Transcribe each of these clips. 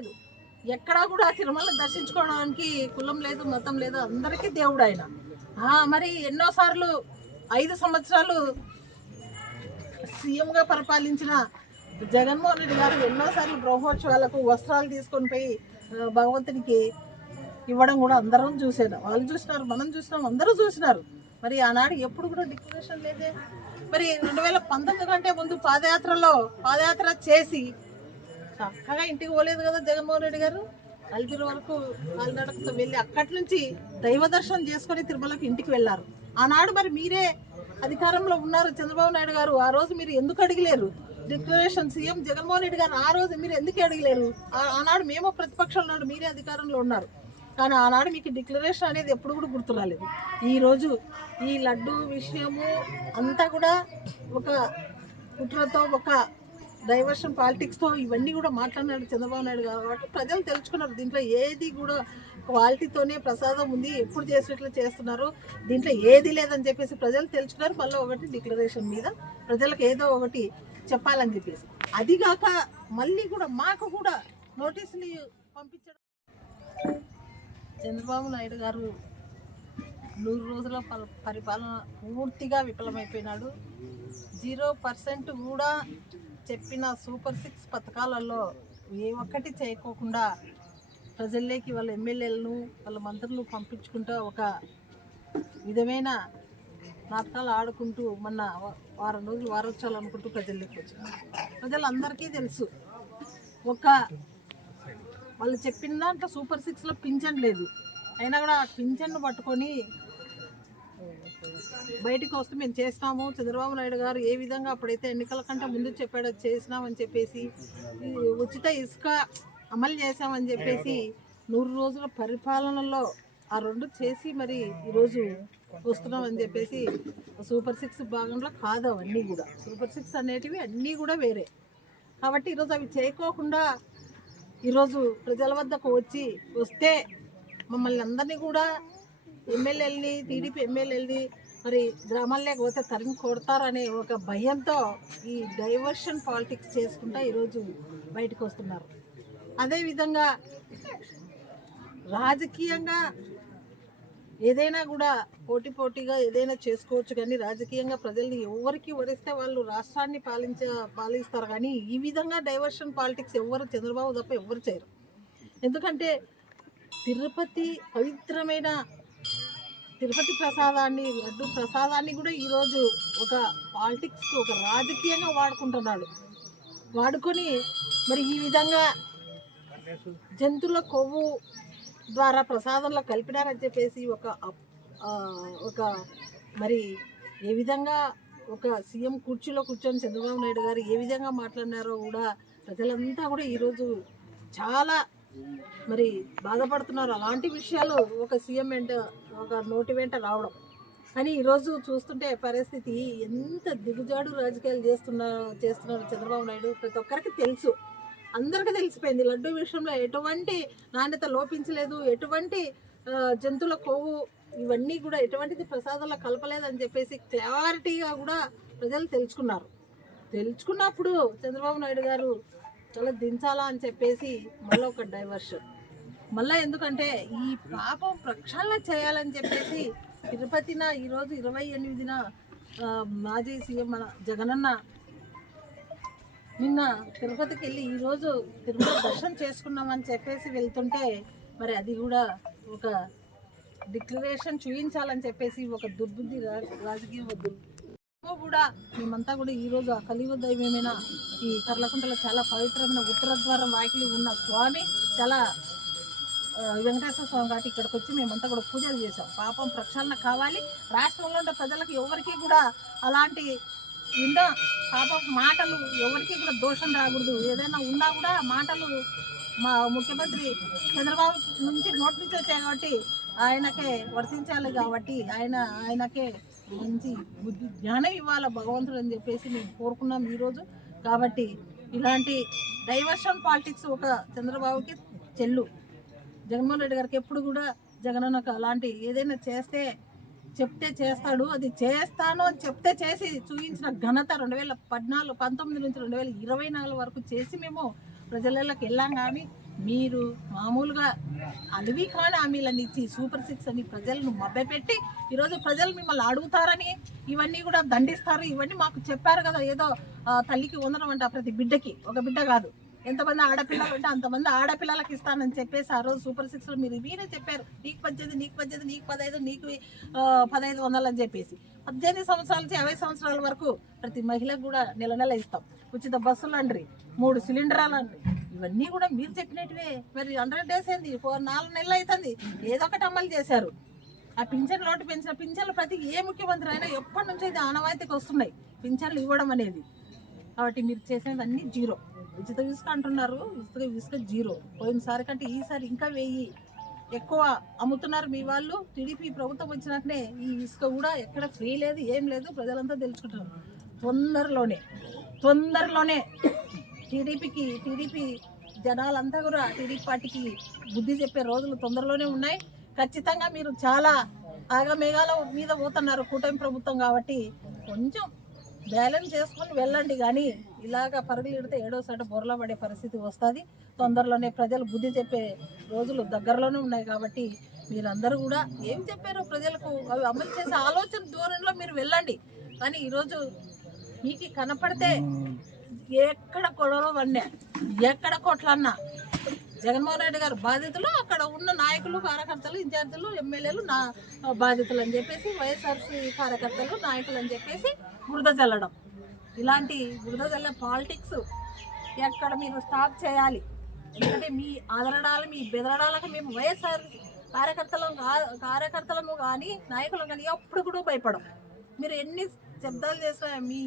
లేదు. ఎక్కడా కూడా తిరుమల దర్శించుకోవడానికి కులం లేదు, మతం లేదు, అందరికీ దేవుడు ఆయన. మరి ఎన్నోసార్లు 5 సంవత్సరాలు సీఎంగా పరిపాలించిన జగన్మోహన్ రెడ్డి గారు ఎన్నోసార్లు బ్రహ్మోత్సవాలకు వస్త్రాలు తీసుకొని పోయి భగవంతునికి ఇవ్వడం కూడా అందరం చూసారు. వాళ్ళు చూసినారు, మనం చూసినాం, అందరూ చూసినారు. మరి ఆనాడు ఎప్పుడు కూడా డిక్లరేషన్ లేదే. మరి 2019 కంటే ముందు పాదయాత్ర చేసి చక్కగా ఇంటికి పోలేదు కదా జగన్మోహన్ రెడ్డి గారు. అల్పిరి వరకు కాలినడకతో వెళ్ళి అక్కడి నుంచి దైవ దర్శనం చేసుకొని తిరుమలకి ఇంటికి వెళ్ళారు. ఆనాడు మరి మీరే అధికారంలో ఉన్నారు చంద్రబాబు నాయుడు గారు. ఆ రోజు మీరు ఎందుకు అడిగలేరు డిక్లరేషన్? సీఎం జగన్మోహన్ రెడ్డి గారు ఆ రోజు మీరు ఎందుకు అడిగలేరు? ఆనాడు మేము ప్రతిపక్షంలో ఉన్నాడు, మీరే అధికారంలో ఉన్నారు. కానీ ఆనాడు మీకు డిక్లరేషన్ అనేది ఎప్పుడు కూడా గుర్తు రాలేదు. ఈరోజు ఈ లడ్డు విషయము అంతా కూడా ఒక కుట్రతో, ఒక డైవర్షన్ పాలిటిక్స్తో ఇవన్నీ కూడా మాట్లాడినాడు చంద్రబాబు నాయుడు గారు. కాబట్టి ప్రజలు తెలుసుకున్నారు దీంట్లో ఏది కూడా క్వాలిటీతోనే ప్రసాదం ఉంది, ఎప్పుడు చేసినట్లు చేస్తున్నారు, దీంట్లో ఏది లేదని చెప్పేసి ప్రజలు తెలుసుకున్నారు. మళ్ళీ ఒకటి డిక్లరేషన్ మీద ప్రజలకు ఏదో ఒకటి చెప్పాలని చెప్పేసి, అదిగాక మళ్ళీ కూడా మాకు కూడా నోటీసులు పంపించడం. చంద్రబాబు నాయుడు గారు 100 రోజుల పరిపాలన పూర్తిగా విఫలమైపోయినాడు. 0% కూడా చెప్పిన సూపర్ 6 పథకాలలో ఏ ఒక్కటి చేయకోకుండా ప్రజల్లోకి వాళ్ళ ఎమ్మెల్యేలను, వాళ్ళ మంత్రులను పంపించుకుంటూ ఒక విధమైన నాటకాలు ఆడుకుంటూ మొన్న వారం రోజులు వారోత్సవాలు అనుకుంటూ ప్రజల్లోకి వచ్చినారు. ప్రజలందరికీ తెలుసు, వాళ్ళు చెప్పిన దాంట్లో సూపర్ 6లో పింఛన్ లేదు. అయినా కూడా ఆ పింఛన్ను పట్టుకొని బయటికి వస్తే మేము చేసినాము, చంద్రబాబు నాయుడు గారు ఏ విధంగా అప్పుడైతే ఎన్నికల కంటే ముందు చెప్పాడో చేసినామని చెప్పేసి, ఉచిత ఇసుక అమలు చేసామని చెప్పేసి 100 రోజుల పరిపాలనలో ఆ 2 చేసి మరి ఈరోజు వస్తున్నామని చెప్పేసి సూపర్ 6 భాగంలో కాదు. అవన్నీ కూడా సూపర్ 6 అనేటివి అన్నీ కూడా వేరే. కాబట్టి ఈరోజు అవి చేయకోకుండా ఈరోజు ప్రజల వద్దకు వస్తే మమ్మల్ని అందరినీ కూడా ఎమ్మెల్యేలని, టీడీపీ ఎమ్మెల్యేలని మరి గ్రామాల్లోకి పోతే తరిమి కొడతారనే ఒక భయంతో ఈ డైవర్షన్ పాలిటిక్స్ చేసుకుంటా ఈరోజు బయటకు వస్తున్నారు. అదేవిధంగా రాజకీయంగా ఏదైనా కూడా పోటీగా ఏదైనా చేసుకోవచ్చు, కానీ రాజకీయంగా ప్రజల్ని ఎవరికి వరిస్తే వాళ్ళు రాష్ట్రాన్ని పాలిస్తారు. కానీ ఈ విధంగా డైవర్షన్ పాలిటిక్స్ ఎవరు, చంద్రబాబు తప్ప ఎవరు చేయరు. ఎందుకంటే తిరుపతి పవిత్రమైన తిరుపతి ప్రసాదాన్ని, లడ్డు ప్రసాదాన్ని కూడా ఈరోజు ఒక పాలిటిక్స్, ఒక రాజకీయంగా వాడుకుంటున్నాడు. వాడుకొని మరి ఈ విధంగా జంతువుల కొవ్వు ద్వారా ప్రసాదంలో కలిపినారని చెప్పేసి ఒక మరి ఏ విధంగా ఒక సీఎం కుర్చీలో కూర్చొని చంద్రబాబు నాయుడు గారు ఏ విధంగా మాట్లాడినారో కూడా ప్రజలంతా కూడా ఈరోజు చాలా మరి బాధపడుతున్నారు. అలాంటి విషయాలు ఒక సీఎం వెంట, ఒక నోటి వెంట రావడం. కానీ ఈరోజు చూస్తుంటే పరిస్థితి ఎంత దిగుజాడు రాజకీయాలు చేస్తున్నారు చంద్రబాబు నాయుడు. ప్రతి ఒక్కరికి తెలుసు, అందరికీ తెలిసిపోయింది. లడ్డు విషయంలో ఎటువంటి నాణ్యత లోపించలేదు, ఎటువంటి జంతువుల కొవ్వు ఇవన్నీ కూడా ఎటువంటిది ప్రసాదంలో కలపలేదని చెప్పేసి క్లారిటీగా కూడా ప్రజలు తెలుసుకున్నప్పుడు చంద్రబాబు నాయుడు గారు చాలా దించాలా అని చెప్పేసి మళ్ళీ ఒక డైవర్షన్. మళ్ళీ ఎందుకంటే ఈ పాపం ప్రక్షాళన చేయాలని చెప్పేసి తిరుపతిన ఈరోజు 28న మాజీ సీఎం మన జగనన్న నిన్న తిరుపతికి వెళ్ళి ఈరోజు తిరుమల దర్శనం చేసుకున్నామని చెప్పేసి వెళ్తుంటే మరి అది కూడా ఒక డిక్లరేషన్ చూపించాలని చెప్పేసి ఒక దుర్బుద్ధి రాజకీయ వద్దు కూడా. మేమంతా కూడా ఈరోజు ఆ కలియుగ దైవమైన ఈ కర్లకుంటలో చాలా పవిత్రమైన ఉత్తరద్వారం వాకిలి ఉన్న స్వామి, చాలా వెంకటేశ్వర స్వామి కాబట్టి ఇక్కడికి వచ్చి మేమంతా కూడా పూజలు చేసాం. పాపం ప్రక్షాళన కావాలి. రాష్ట్రంలో ఉండే ప్రజలకు ఎవరికి కూడా అలాంటి పాపం మాటలు ఎవరికి కూడా దోషం రాకూడదు. ఏదైనా ఉన్నా కూడా మాటలు మా ముఖ్యమంత్రి చంద్రబాబు నుంచి నోటి నుంచి వచ్చాయి కాబట్టి ఆయనకే వర్తించాలి. కాబట్టి ఆయనకే మంచి బుద్ధి జ్ఞానం ఇవ్వాలి భగవంతుడు అని చెప్పేసి మేము కోరుకున్నాం ఈరోజు. కాబట్టి ఇలాంటి డైవర్షన్ పాలిటిక్స్ ఒక చంద్రబాబుకి చెల్లు. జగన్మోహన్ రెడ్డి గారికి ఎప్పుడు కూడా జగనన్నకు అలాంటి ఏదైనా చెప్తే చేస్తాడు, అది చేస్తాను అని చెప్తే చేసి చూపించిన ఘనత 2019 నుంచి 2024 వరకు చేసి మేము ప్రజలలోకి వెళ్ళాం. కానీ మీరు మామూలుగా అలివి కాని హామీలను ఇచ్చి సూపర్ 6 అని ప్రజలను మభ్యపెట్టి ఈరోజు ప్రజలు మిమ్మల్ని అడుగుతారని ఇవన్నీ కూడా దండిస్తారు. ఇవన్నీ మాకు చెప్పారు కదా, ఏదో తల్లికి వందనం అంట ప్రతి బిడ్డకి, ఒక బిడ్డ కాదు, ఎంతమంది ఆడపిల్లలు ఉంటే అంతమంది ఆడపిల్లలకి ఇస్తానని చెప్పేసి ఆ రోజు సూపర్ 6లో మీరు వీరే చెప్పారు, నీకు 18, నీకు 18, నీకు 15, నీకు 1500 అని చెప్పేసి. 18 సంవత్సరాల నుంచి 50 సంవత్సరాల వరకు ప్రతి మహిళకు కూడా నెల నెల ఇస్తాం, ఉచిత బస్సులు అండ్రి, 3 సిలిండరాలు అండ్రి, ఇవన్నీ కూడా మీరు చెప్పినట్టువే. మరి 100 days ఏంది, 4 నెలలు అవుతుంది, ఏదో ఒకటి అమలు చేశారు. ఆ పింఛన్ లోటు పెంచిన పింఛన్లు ప్రతి ఏ ముఖ్యమంత్రి అయినా ఎప్పటి నుంచి అయితే ఆనవాయితీకి వస్తున్నాయి పింఛన్లు ఇవ్వడం అనేది. కాబట్టి మీరు చేసేది అన్నీ జీరో. ఉచిత ఇసుక అంటున్నారు, ఇసుక జీరో. పోయినసారి కంటే ఈసారి ఇంకా 1000 ఎక్కువ అమ్ముతున్నారు మీ వాళ్ళు. టీడీపీ ప్రభుత్వం వచ్చినాకనే ఈ ఇసుక కూడా ఎక్కడ ఫ్రీ లేదు, ఏం లేదు, ప్రజలంతా తెలుసుకుంటున్నారు. తొందరలోనే టీడీపీ జనాలంతా కూడా టీడీపీ పార్టీకి బుద్ధి చెప్పే రోజులు తొందరలోనే ఉన్నాయి. ఖచ్చితంగా మీరు చాలా ఆగమేఘాల మీద పోతున్నారు కూటమి ప్రభుత్వం కాబట్టి కొంచెం బ్యాలెన్స్ చేసుకొని వెళ్ళండి. కానీ ఇలాగ పరుగులు ఇడితే ఏడోసారి బొరలో పడే పరిస్థితి వస్తుంది. తొందరలోనే ప్రజలు బుద్ధి చెప్పే రోజులు దగ్గరలోనే ఉన్నాయి కాబట్టి మీరందరూ కూడా ఏం చెప్పారో ప్రజలకు అవి అమలు చేసే ఆలోచన ధోరణిలో మీరు వెళ్ళండి. కానీ ఈరోజు మీకు కనపడితే ఎక్కడ గొడవలు పడినా, ఎక్కడ కొట్లన్నా జగన్మోహన్ రెడ్డి గారు బాధితులు, అక్కడ ఉన్న నాయకులు, కార్యకర్తలు, ఇన్ఛార్జీలు, ఎమ్మెల్యేలు నా బాధితులు అని చెప్పేసి, వైఎస్ఆర్సీ కార్యకర్తలు, నాయకులు అని చెప్పేసి బురద చల్లడం, ఇలాంటి బురద చల్లే పాలిటిక్స్ ఎక్కడ మీరు స్టాప్ చేయాలి. ఎందుకంటే మీ ఆదరణాలు, మీ బెదరడాలకు మేము వైఎస్ఆర్ కార్యకర్తలను కానీ నాయకులను కానీ ఎప్పుడు కూడా భయపడం. మీరు ఎన్ని శబ్దాలు చేసినా, మీ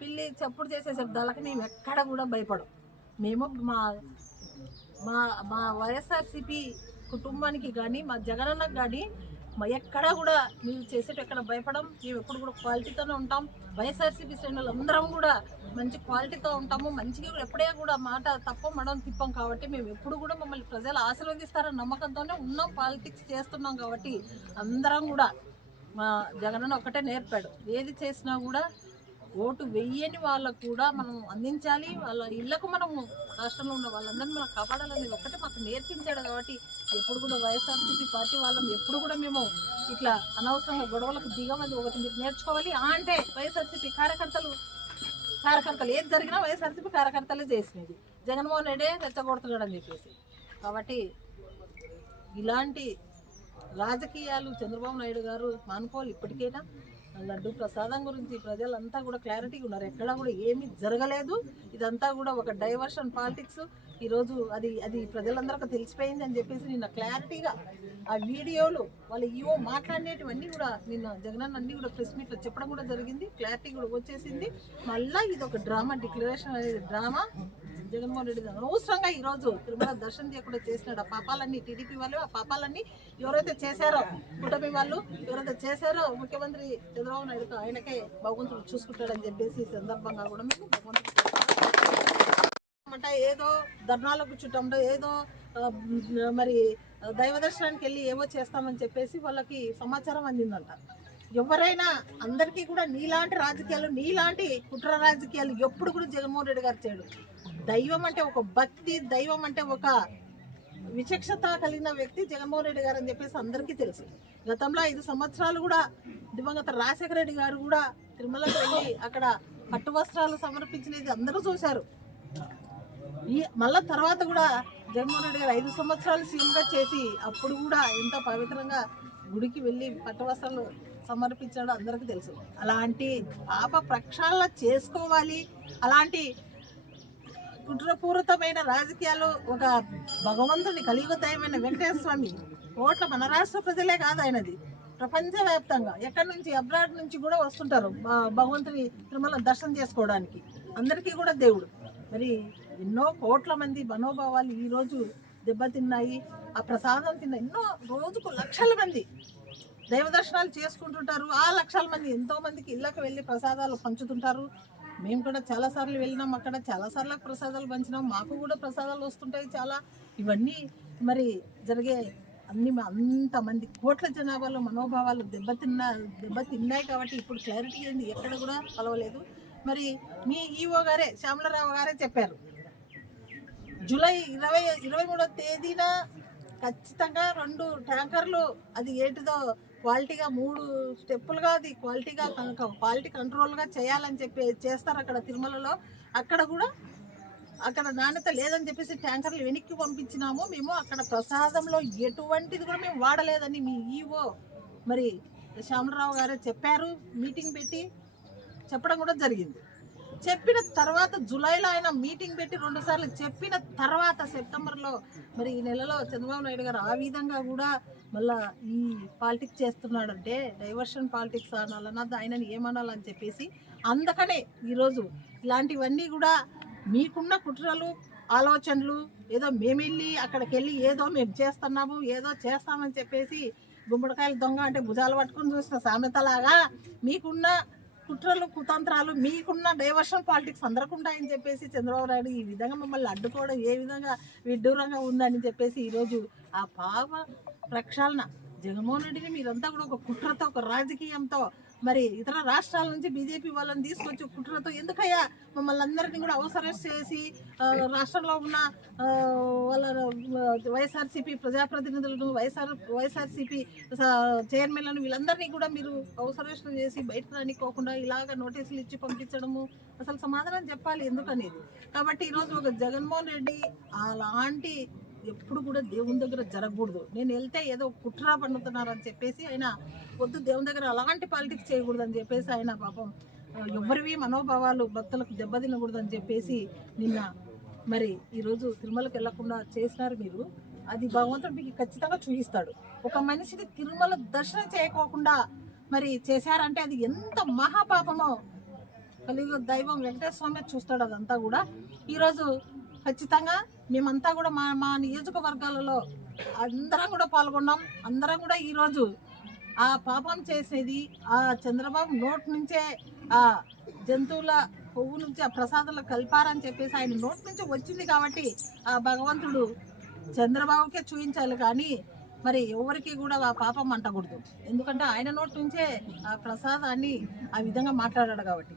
పిల్లి చెప్పుడు చేసే శబ్దాలకు మేము ఎక్కడ కూడా భయపడం. మేము మా వైఎస్ఆర్సీపీ కుటుంబానికి కానీ, మా జగనన్నకు కానీ ఎక్కడా కూడా మీరు చేసేటి ఎక్కడ భయపడం. మేము ఎప్పుడు కూడా క్వాలిటీతోనే ఉంటాం. వైఎస్ఆర్సీపీ శ్రేణులు అందరం కూడా మంచి క్వాలిటీతో ఉంటాము. మంచిగా ఎప్పుడే కూడా మాట తప్ప మడం తిప్పం. కాబట్టి మేము ఎప్పుడు కూడా మమ్మల్ని ప్రజలు ఆశీర్వదిస్తారని నమ్మకంతోనే ఉన్నాం, పాలిటిక్స్ చేస్తున్నాం. కాబట్టి అందరం కూడా మా జగనన్న ఒకటే నేర్పాడు, ఏది చేసినా కూడా ఓటు వెయ్యని వాళ్ళకు కూడా మనం అందించాలి, వాళ్ళ ఇళ్లకు మనము రాష్ట్రంలో ఉన్న వాళ్ళందరినీ మనం కాపాడాలని ఒకటే మాకు నేర్పించాడు. కాబట్టి ఎప్పుడు కూడా వైఎస్ఆర్సీపీ పార్టీ వాళ్ళని ఎప్పుడు కూడా మేము ఇట్లా అనవసరంగా గొడవలకు దిగమని ఒకటి మీరు నేర్చుకోవాలి. అంటే వైఎస్ఆర్సీపీ కార్యకర్తలు ఏది జరిగినా వైఎస్ఆర్సీపీ కార్యకర్తలే చేసినది, జగన్మోహన్ రెడ్డి రెచ్చగొడుతున్నాడు అని చెప్పేసి. కాబట్టి ఇలాంటి రాజకీయాలు చంద్రబాబు నాయుడు గారు మానుకోవాలి. ఇప్పటికైనా లడ్డు ప్రసాదం గురించి ప్రజలంతా కూడా క్లారిటీగా ఉన్నారు, ఎక్కడా కూడా ఏమీ జరగలేదు, ఇదంతా కూడా ఒక డైవర్షన్ పాలిటిక్స్. ఈరోజు అది ప్రజలందరికీ తెలిసిపోయింది అని చెప్పేసి నిన్న క్లారిటీగా ఆ వీడియోలు వాళ్ళ ఈవో మాట్లాడినటువన్నీ కూడా నిన్న జగనన్న అన్ని కూడా ప్రెస్ మీట్లో చెప్పడం కూడా జరిగింది, క్లారిటీ కూడా వచ్చేసింది. మళ్ళీ ఇది ఒక డ్రామా, డిక్లరేషన్ అనేది డ్రామా. జగన్మోహన్ రెడ్డి అనవసరంగా ఈరోజు తిరుమల దర్శనం చేయకుండా చేసినాడు. ఆ పాపాలన్నీ టీడీపీ వాళ్ళు, ఆ పాపాలన్నీ ఎవరైతే చేశారో కూటమి వాళ్ళు ఎవరైతే చేశారో ముఖ్యమంత్రి చంద్రబాబు నాయుడు ఆయనకే భగవంతుడు చూసుకుంటాడని చెప్పేసి ఈ సందర్భంగా కూడా మేము భగవంతుడు అంటే ఏదో ధర్నాలకు చుట్టంలో ఏదో మరి దైవ దర్శనానికి వెళ్ళి ఏవో చేస్తామని చెప్పేసి వాళ్ళకి సమాచారం అందిందంట. ఎవరైనా అందరికీ కూడా నీలాంటి రాజకీయాలు, నీలాంటి కుట్ర రాజకీయాలు ఎప్పుడు కూడా జగన్మోహన్ రెడ్డి గారు చేయడు. దైవం అంటే ఒక భక్తి, దైవం అంటే ఒక విచక్షత కలిగిన వ్యక్తి జగన్మోహన్ రెడ్డి గారు అని చెప్పేసి అందరికీ తెలుసు. గతంలో 5 సంవత్సరాలు కూడా దివంగత రాజశేఖర రెడ్డి గారు కూడా తిరుమలకు వెళ్ళి అక్కడ పట్టు వస్త్రాలు సమర్పించినది అందరూ చూశారు. మళ్ళా తర్వాత కూడా జగన్మోహన్ రెడ్డి గారు 5 సంవత్సరాలు సీఎంగా చేసి అప్పుడు కూడా ఎంత పవిత్రంగా గుడికి వెళ్ళి పట్టు వస్త్రాలు సమర్పించడం అందరికీ తెలుసు. అలాంటి పాప ప్రక్షాళన చేసుకోవాలి. అలాంటి కుట్రపూరితమైన రాజకీయాలు ఒక భగవంతుని కలియుగదయమైన వెంకటేశ్వర స్వామి కోట్ల మన రాష్ట్ర ప్రజలే కాదు ఆయనది, ప్రపంచవ్యాప్తంగా ఎక్కడి నుంచి అబ్రాడ్ నుంచి కూడా వస్తుంటారు భగవంతుని తిరుమల దర్శనం చేసుకోవడానికి. అందరికీ కూడా దేవుడు. మరి ఎన్నో కోట్ల మంది మనోభావాలు ఈరోజు దెబ్బతిన్నాయి. ఆ ప్రసాదం తిన్న ఎన్నో రోజుకు లక్షల మంది దైవ దర్శనాలు చేసుకుంటుంటారు. ఆ లక్షల మంది ఎంతో మందికి ఇళ్ళకి వెళ్ళి ప్రసాదాలు పంచుతుంటారు. మేము కూడా చాలాసార్లు వెళ్ళినాం, అక్కడ చాలాసార్లు ప్రసాదాలు పంచినాం, మాకు కూడా ప్రసాదాలు వస్తుంటాయి చాలా. ఇవన్నీ మరి జరిగే అంతమంది కోట్ల జనాభాలో మనోభావాలు దెబ్బతిన్నాయి. కాబట్టి ఇప్పుడు క్లారిటీ ఏంది ఎక్కడ కూడా కలవలేదు. మరి మీ ఈఓ గారే శ్యామలరావు గారే చెప్పారు, జూలై 23వ తేదీన ఖచ్చితంగా 2 ట్యాంకర్లు అది ఏంటిదో క్వాలిటీగా 3 స్టెప్పులుగా అది క్వాలిటీగా క్వాలిటీ కంట్రోల్గా చేయాలని చెప్పి చేస్తారు అక్కడ తిరుమలలో. అక్కడ కూడా అక్కడ నాణ్యత లేదని చెప్పేసి ట్యాంకర్లు వెనక్కి పంపించినాము. మేము అక్కడ ప్రసాదంలో ఎటువంటిది కూడా మేము వాడలేదని మీ ఈవో మరి శ్యామలరావు గారే చెప్పారు. మీటింగ్ పెట్టి చెప్పడం కూడా జరిగింది. చెప్పిన తర్వాత జూలైలో ఆయన మీటింగ్ పెట్టి 2 సార్లు చెప్పిన తర్వాత సెప్టెంబర్లో మరి ఈ నెలలో చంద్రబాబు నాయుడు గారు ఆ విధంగా కూడా మళ్ళా ఈ పాలిటిక్స్ చేస్తున్నాడంటే డైవర్షన్ పాలిటిక్స్ అనాలన్నా ఆయనని ఏమనాలని చెప్పేసి అందుకనే ఈరోజు ఇలాంటివన్నీ కూడా మీకున్న కుట్రలు ఆలోచనలు ఏదో మేమెళ్ళి అక్కడికి వెళ్ళి ఏదో మేము చేస్తున్నాము ఏదో చేస్తామని చెప్పేసి గుమ్మడికాయలు దొంగ అంటే భుజాలు పట్టుకొని చూసిన సామెతలాగా మీకున్న కుట్రలు కుతంత్రాలు మీకున్న డైవర్షన్ పాలిటిక్స్ అందరికి ఉంటాయని చెప్పేసి చంద్రబాబు నాయుడు ఈ విధంగా మమ్మల్ని అడ్డుకోవడం ఏ విధంగా విడ్డూరంగా ఉందని చెప్పేసి ఈరోజు ఆ పాప ప్రక్షాళన జగన్మోహన్ రెడ్డిని మీరంతా కూడా ఒక కుట్రతో ఒక రాజకీయంతో మరి ఇతర రాష్ట్రాల నుంచి బీజేపీ వాళ్ళని తీసుకొచ్చి కుట్రతో ఎందుకయ్యా మమ్మల్ని అందరినీ కూడా అవసరం చేసి రాష్ట్రంలో ఉన్న వాళ్ళ వైఎస్ఆర్సీపీ ప్రజాప్రతినిధులను వైఎస్ఆర్సీపీ చైర్మన్లను వీళ్ళందరినీ కూడా మీరు అవసరం చేసి బయటకు రానికోకుండా ఇలాగ నోటీసులు ఇచ్చి పంపించడము అసలు సమాధానం చెప్పాలి ఎందుకనేది. కాబట్టి ఈరోజు ఒక జగన్మోహన్ రెడ్డి అలాంటి ఎప్పుడు కూడా దేవుని దగ్గర జరగకూడదు. నేను వెళ్తే ఏదో కుట్ర పండుతున్నారని చెప్పేసి ఆయన వద్దు దేవుని దగ్గర అలాంటి పాలిటిక్స్ చేయకూడదు అని చెప్పేసి ఆయన పాపం ఎవరివి మనోభావాలు భక్తులకు దెబ్బతినకూడదని చెప్పేసి నిన్న మరి ఈరోజు తిరుమలకి వెళ్లకుండా చేసినారు మీరు. అది భగవంతుడు మీకు ఖచ్చితంగా చూపిస్తాడు. ఒక మనిషిని తిరుమల దర్శనం చేయకోకుండా మరి చేశారంటే అది ఎంత మహాపాపమో కలియుగ దైవం వెంకటేశ్వర స్వామి చూస్తాడు అదంతా కూడా. ఈరోజు ఖచ్చితంగా మేమంతా కూడా మా నియోజకవర్గాలలో అందరం కూడా పాల్గొన్నాం. అందరం కూడా ఈరోజు ఆ పాపం చేసేది ఆ చంద్రబాబు నోట్ నుంచే ఆ జంతువుల కొవ్వు నుంచి ఆ ప్రసాదంలో కలిపారని చెప్పేసి ఆయన నోట్ నుంచి వచ్చింది కాబట్టి ఆ భగవంతుడు చంద్రబాబుకే చూపించాలి కానీ మరి ఎవరికి కూడా ఆ పాపం అంటకూడదు. ఎందుకంటే ఆయన నోట్ నుంచే ఆ ప్రసాదాన్ని ఆ విధంగా మాట్లాడాడు కాబట్టి.